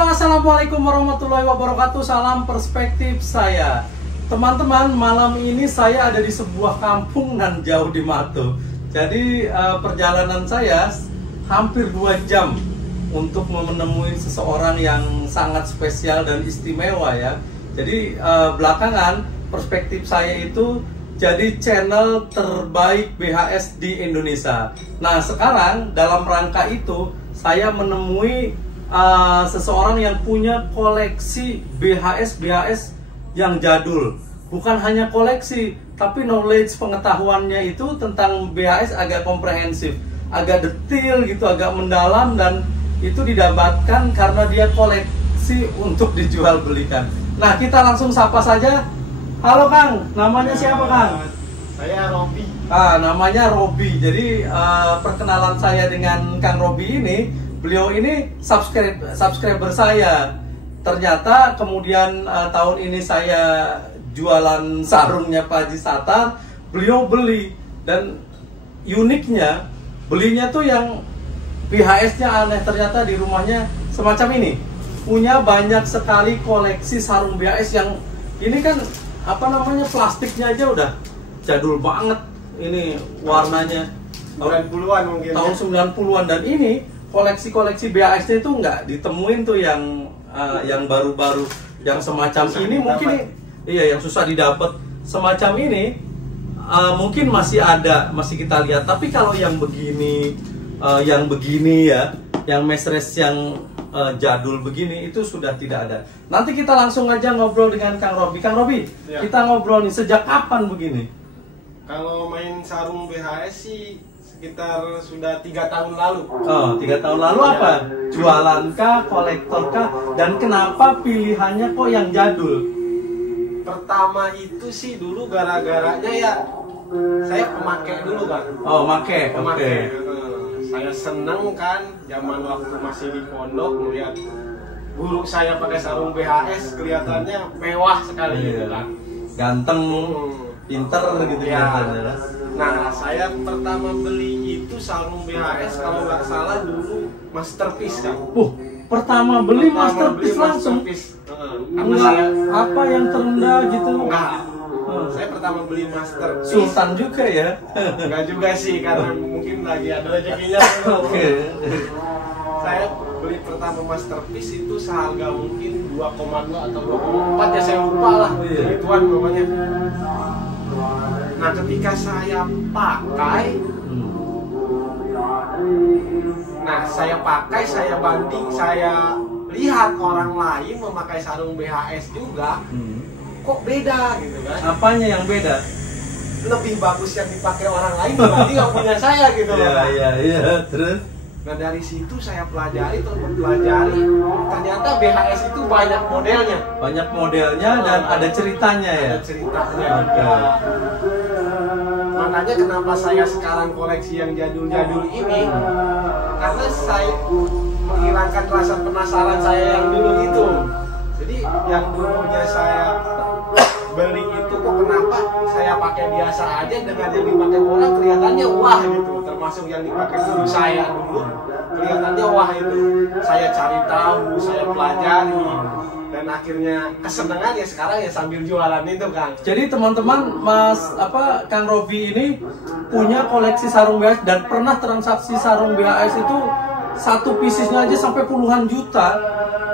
Halo, assalamualaikum warahmatullahi wabarakatuh. Salam perspektif saya. Teman-teman, malam ini saya ada di sebuah kampung nan jauh di Mato. Jadi perjalanan saya hampir 2 jam untuk menemui seseorang yang sangat spesial dan istimewa ya. Jadi belakangan perspektif saya itu jadi channel terbaik BHS di Indonesia. Nah sekarang dalam rangka itu saya menemui seseorang yang punya koleksi BHS yang jadul. Bukan hanya koleksi, tapi knowledge pengetahuannya itu tentang BHS agak komprehensif, agak detail gitu, agak mendalam, dan itu didapatkan karena dia koleksi untuk dijual belikan. Nah kita langsung sapa saja. Halo Kang, namanya siapa Kang? Saya Robi. Namanya Robi. Jadi perkenalan saya dengan Kang Robi ini, beliau ini subscriber saya. Ternyata kemudian tahun ini saya jualan sarungnya Pak Haji Sattar, beliau beli. Dan uniknya, belinya tuh yang BHS-nya aneh. Ternyata di rumahnya semacam ini. Punya banyak sekali koleksi sarung BHS yang ini kan apa namanya, plastiknya aja udah jadul banget. Ini warnanya 90-an mungkin. Tahun 90-an, dan ini koleksi-koleksi BHS itu nggak ditemuin tuh yang baru-baru, yang semacam susah ini didapat. Mungkin iya yang susah didapat semacam ini mungkin masih ada, masih kita lihat. Tapi kalau yang begini ya, yang mesres yang jadul begini itu sudah tidak ada. Nanti kita langsung aja ngobrol dengan Kang Robi. Kang Robi, ya. Kita ngobrol nih, sejak kapan begini? Kalau main sarung BHS sih sekitar sudah 3 tahun lalu. Oh, 3 tahun lalu apa? Jualan kah, kolektor kah? Dan kenapa pilihannya kok yang jadul? Pertama itu sih dulu gara-garanya ya saya pemakai dulu kan. Oh, make. Oke. Saya seneng kan zaman waktu masih di pondok melihat guru saya pakai sarung BHS, kelihatannya mewah sekali gitu kan. Ganteng, pinter gitu Ya. kelihatannya. Nah, saya pertama beli itu sarung BHS kalau nggak salah dulu Masterpiece kan. Pertama beli Masterpiece langsung. Karena Enggak saya apa yang terendah gitu. enggak. Saya pertama beli Masterpiece. Sultan juga ya. Enggak juga sih, karena mungkin lagi ada rezekinya. Oke. Saya beli pertama Masterpiece itu seharga mungkin 2,2 atau 2,4 ya, saya lupa lah. Iya. Ituan pokoknya. Nah, ketika saya pakai, saya banding, saya lihat orang lain memakai sarung BHS juga, kok beda gitu kan? Apanya yang beda? Lebih bagus yang dipakai orang lain dibanding yang punya saya gitu loh. Iya. Terus? Nah dari situ saya pelajari, ternyata BHS itu banyak modelnya. Banyak modelnya dan ada ceritanya ya. Ada ceritanya juga. Makanya kenapa saya sekarang koleksi yang jadul-jadul ini, karena saya menghilangkan rasa penasaran saya yang dulu itu. Jadi yang dulunya saya beli itu kok kenapa saya pakai biasa aja, dengan yang dipakai orang kelihatannya wah gitu. Termasuk yang dipakai guru saya dulu kelihatannya wah itu. Saya cari tahu, saya pelajari, dan akhirnya kesenangan ya sekarang ya sambil jualan itu kan. Jadi teman-teman, Kang Robi ini punya koleksi sarung BHS dan pernah transaksi sarung BHS itu satu piecesnya aja sampai puluhan juta.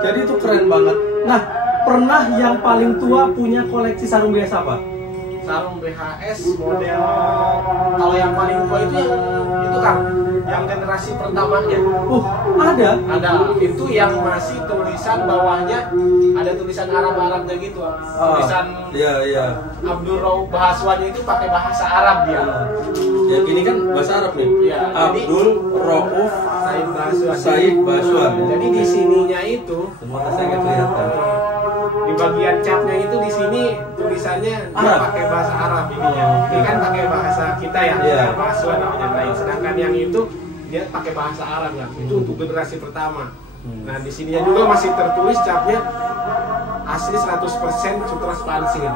Jadi itu keren banget. Nah, pernah yang paling tua punya koleksi sarung BHS apa? Sarung BHS model, kalau yang paling tua itu kan yang generasi pertamanya. Ada Itu yang masih tulisan bawahnya ada tulisan Arab-Arabnya gitu. Tulisan iya. Abdul Rauf Bahaswanya itu pakai bahasa Arab dia. Yang ini kan bahasa Arab nih. Iya, Abdul Rauf Said Baswan. Jadi di sininya itu mata saya nggak kelihatan. di bagian capnya itu di sini tulisannya dia pakai bahasa Arab ininya. Ini kan pakai bahasa kita ya, Bahasa namanya lain. Sedangkan yang itu dia pakai bahasa Arab ya. Itu untuk generasi pertama. Nah, di sininya juga masih tertulis capnya asli 100% Sutra Spansil.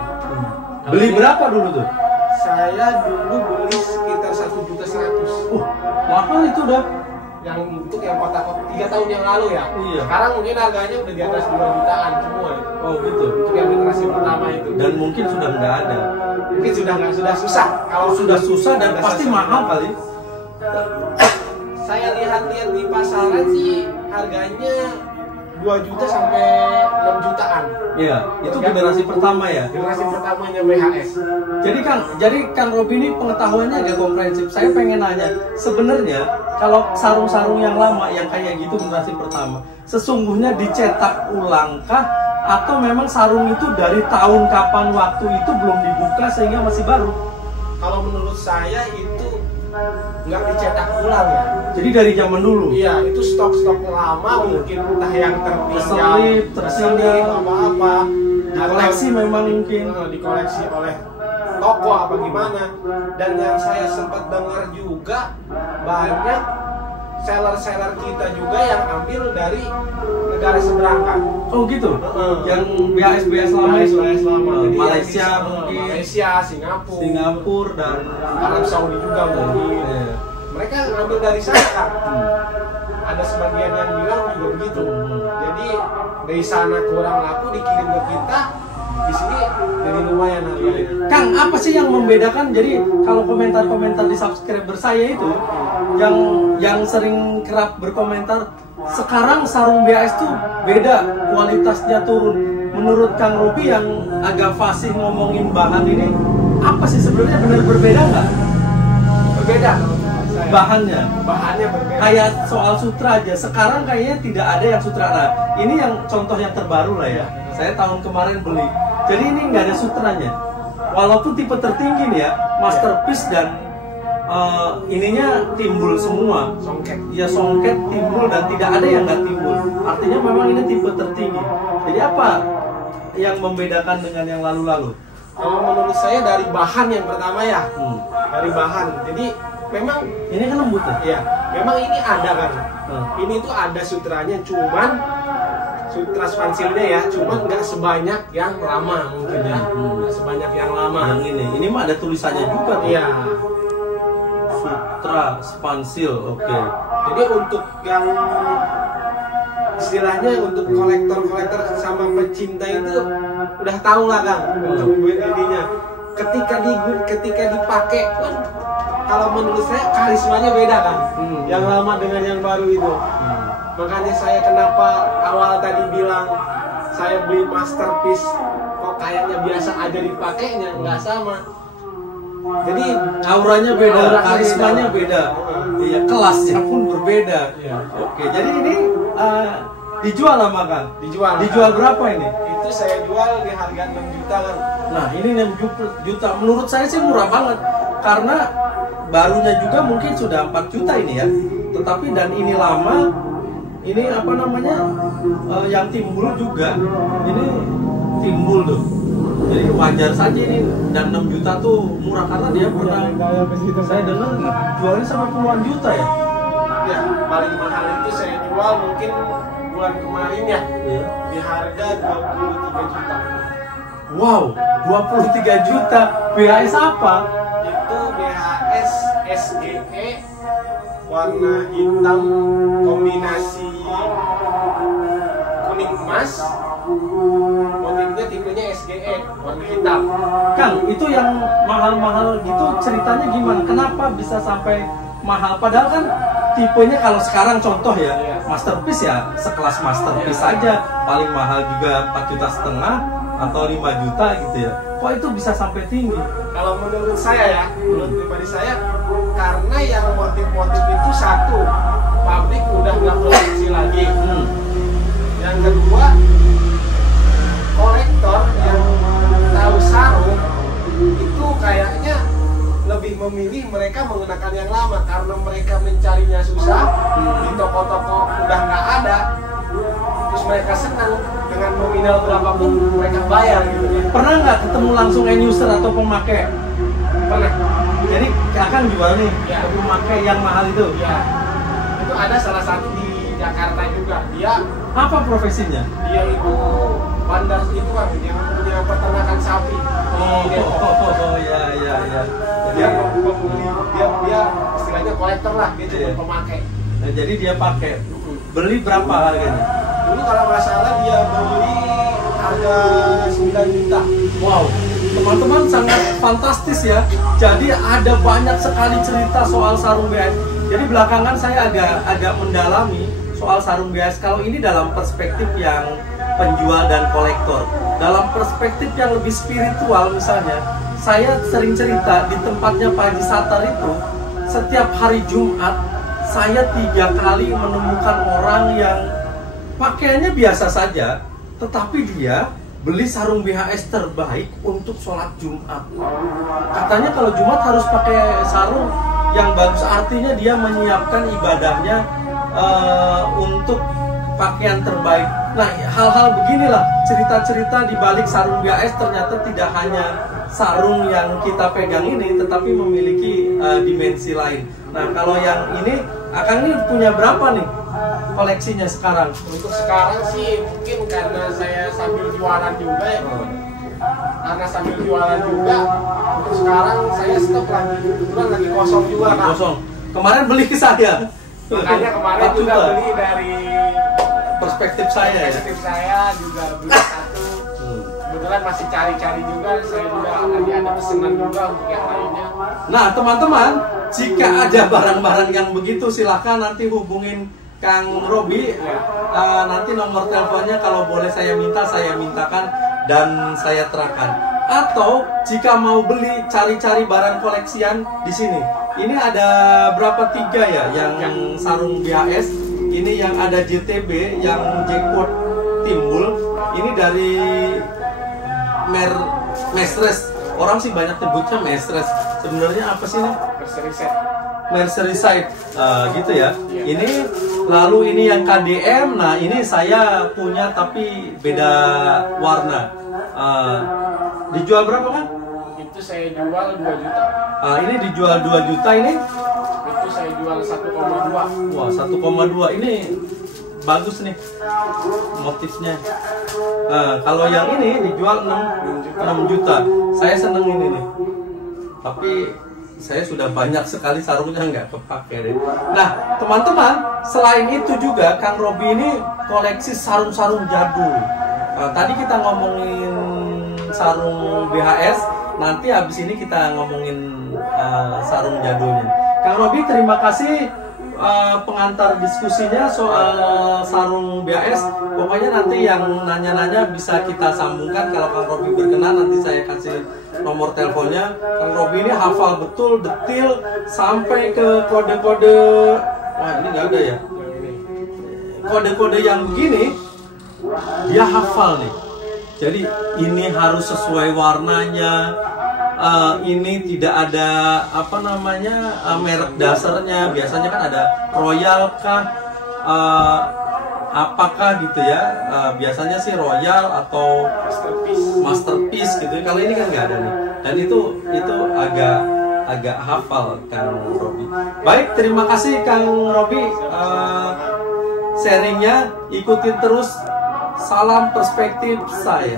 Beli berapa dulu tuh? Saya dulu beli sekitar 1.100.000. Mahal itu udah. yang untuk yang kotak-kotak 3 tahun yang lalu ya. Iya. Sekarang mungkin harganya udah di atas 2 jutaan semua. Oh gitu. Untuk yang generasi pertama itu. Dan mungkin sudah nggak ada. Mungkin sudah susah. Kalau Sudah susah dan sudah pasti susah. mahal kali. Saya lihat-lihat di pasaran sih harganya 2 juta sampai 6 jutaan. Iya, itu generasi pertama ya. Generasi pertamanya WHS. Jadi Kang Robi ini pengetahuannya agak komprehensif. Saya pengen nanya, sebenarnya kalau sarung-sarung yang lama yang kayak gitu generasi pertama, sesungguhnya dicetak ulangkah atau memang sarung itu dari tahun kapan waktu itu belum dibuka sehingga masih baru? Kalau menurut saya itu nggak dicetak ulang ya. Jadi dari zaman dulu. Iya, itu stok-stok lama mungkin entah yang tertinggal, terselip, apa-apa. Dikoleksi memang mungkin. Dikoleksi oleh toko apa gimana. Dan yang saya sempat dengar juga banyak seller-seller kita juga yang ambil dari negara seberang kan. Oh gitu. Yang BAS lama itu. Jadi Malaysia yang mungkin. Malaysia, Singapura dan Arab Saudi juga mungkin. Iya. Mereka ngambil dari sana kan. Ada sebagian yang bilang juga begitu. Jadi dari sana kurang laku dikirim ke kita, di sini jadi lumayan harganya. Kang, apa sih yang membedakan? Jadi kalau komentar-komentar di subscriber saya itu yang sering kerap berkomentar, sekarang sarung BAS tuh beda, kualitasnya turun. Menurut Kang Robi yang agak fasih ngomongin bahan ini, apa sih sebenarnya benar berbeda nggak? Berbeda. Bahannya berbeda. Kayak soal sutra aja, sekarang kayaknya tidak ada yang sutra. Nah, ini yang contoh yang terbaru lah ya. Saya tahun kemarin beli, jadi ini nggak ada sutranya. Walaupun tipe tertinggi nih ya, masterpiece dan ininya timbul semua. Songket. Ya songket timbul dan tidak ada yang nggak timbul. Artinya memang ini tipe tertinggi. Jadi apa yang membedakan dengan yang lalu-lalu? Kalau menurut saya dari bahan yang pertama ya, dari bahan. Jadi memang ini kan lembut ya? Iya, memang ini ada kan. Ini tuh ada sutranya, cuman sutra spansilnya ya, cuman nggak sebanyak yang lama mungkin ya, nggak sebanyak yang lama. Yang ini mah ada tulisannya juga tuh. Iya. Sutra spansil, oke. Jadi untuk yang istilahnya untuk kolektor sama pecinta itu udah tahu lah kan untuk ininya. Ketika dipakai pun kalau menurut saya karismanya beda kan. Yang lama dengan yang baru itu. Makanya saya kenapa awal tadi bilang saya beli masterpiece kok kayaknya biasa aja dipakainya, nggak sama. Jadi auranya beda, karismanya beda. Iya, kelasnya pun berbeda. Iya. Oke, jadi ini dijual sama Kang? Dijual Berapa ini? Itu saya jual di harga 6 juta kan. Nah, ini 6 juta. Menurut saya sih murah banget. Karena barunya juga mungkin sudah 4 juta ini ya. Tetapi dan ini lama, ini apa namanya, yang timbul juga. Ini timbul tuh. Jadi wajar saja ini, dan 6 juta tuh murah karena dia pernah, saya dengar jualnya sampai puluhan juta ya. Ya, paling mahal itu saya jual mungkin bulan kemarin ya, di harga 23 juta. Wow, 23 juta. BHS apa? Itu BHS SGE warna hitam kombinasi kuning emas. Motifnya tipenya SGE warna hitam. Kang, itu yang mahal-mahal gitu ceritanya gimana? Kenapa bisa sampai mahal? Padahal kan tipenya kalau sekarang contoh ya, masterpiece ya sekelas masterpiece saja paling mahal juga 4,5 juta atau 5 juta gitu ya. Kok itu bisa sampai tinggi? Kalau menurut saya ya, menurut pribadi saya, karena yang motif-motif itu satu, pabrik udah nggak produksi lagi. Yang kedua, kolektor yang tahu sarung itu kayaknya lebih memilih mereka menggunakan yang lama karena mereka mencarinya susah, di toko-toko udah nggak ada, terus mereka senang dengan nominal berapapun mereka bayar gitu ya. Pernah nggak ketemu langsung end user atau pemakai? Pernah. Jadi akan jual nih Ya. ke pemakai yang mahal itu. Ya, itu ada salah satu di Jakarta juga. Dia Apa profesinya? itu bandar itu kan yang punya peternakan sapi. Ya. Dia pembeli, dia istilahnya kolektor lah, dia cuma pemakai. Nah, jadi dia pakai. Beli berapa harganya? Dulu kalau nggak salah dia beli harga 9 juta. Wow, teman-teman sangat fantastis ya. Jadi ada banyak sekali cerita soal sarung BHS. Jadi belakangan saya agak mendalami soal sarung BHS. Kalau ini dalam perspektif yang penjual dan kolektor. Dalam perspektif yang lebih spiritual misalnya, saya sering cerita di tempatnya Pak Haji Sattar itu, setiap hari Jumat saya 3 kali menemukan orang yang pakaiannya biasa saja, tetapi dia beli sarung BHS terbaik untuk sholat Jumat. Katanya kalau Jumat harus pakai sarung yang bagus, artinya dia menyiapkan ibadahnya untuk pakaian terbaik. Nah, hal-hal beginilah cerita-cerita di balik sarung BHS. Ternyata tidak hanya sarung yang kita pegang ini, tetapi memiliki dimensi lain. Nah, kalau yang ini, Akang ini punya berapa nih koleksinya sekarang? Untuk sekarang sih mungkin karena saya sambil jualan juga ya. Karena sambil jualan juga, untuk sekarang saya stok lagi, kebetulan lagi kosong juga kan. Kosong. Kemarin beli ke saya. Makanya kemarin juga beli dari perspektif saya ya. Perspektif saya juga beli satu. Kebetulan masih cari-cari juga, saya juga lagi ada pesanan juga untuk yang lainnya. Nah, teman-teman, jika ada barang-barang yang begitu, silahkan nanti hubungin Kang Robi. Nanti nomor teleponnya kalau boleh saya mintakan dan saya terangkan. Atau jika mau beli, cari-cari barang koleksian di sini. Ini ada berapa, 3 ya yang sarung BHS. Ini yang ada JTB, yang jackpot timbul. Ini dari Mestres. Orang sih banyak nyebutnya Mestres. Sebenarnya apa sih ini? Merceriside, gitu ya. Ini lalu ini yang KDM. Nah, ini saya punya tapi beda warna. Dijual berapa kan? Itu saya jual 2 juta. Ini dijual 2 juta ini? Itu saya jual 1,2. Wah, 1,2 ini bagus nih motifnya. Kalau yang ini dijual 6 juta. Saya seneng ini nih. Tapi saya sudah banyak sekali sarungnya nggak kepake deh. Nah, teman-teman, selain itu juga Kang Robi ini koleksi sarung-sarung jadul. Tadi kita ngomongin sarung BHS, nanti habis ini kita ngomongin sarung jadulnya. Kang Robi, terima kasih pengantar diskusinya soal sarung BHS. Pokoknya nanti yang nanya-nanya bisa kita sambungkan. Kalau Kang Robi berkenan, nanti saya kasih nomor teleponnya. Kang Robi ini hafal betul, detil, sampai ke kode-kode. Wah, ini nggak ada ya. Kode-kode yang begini dia hafal nih. Jadi ini harus sesuai warnanya. Ini tidak ada apa namanya merek dasarnya. Biasanya kan ada Royal kah, apakah gitu ya. Biasanya sih Royal atau Masterpiece gitu. Kalau ini kan nggak ada nih. Dan itu agak hafal Kang Robi. Baik, terima kasih Kang Robi sharingnya. Ikutin terus. Salam perspektif saya.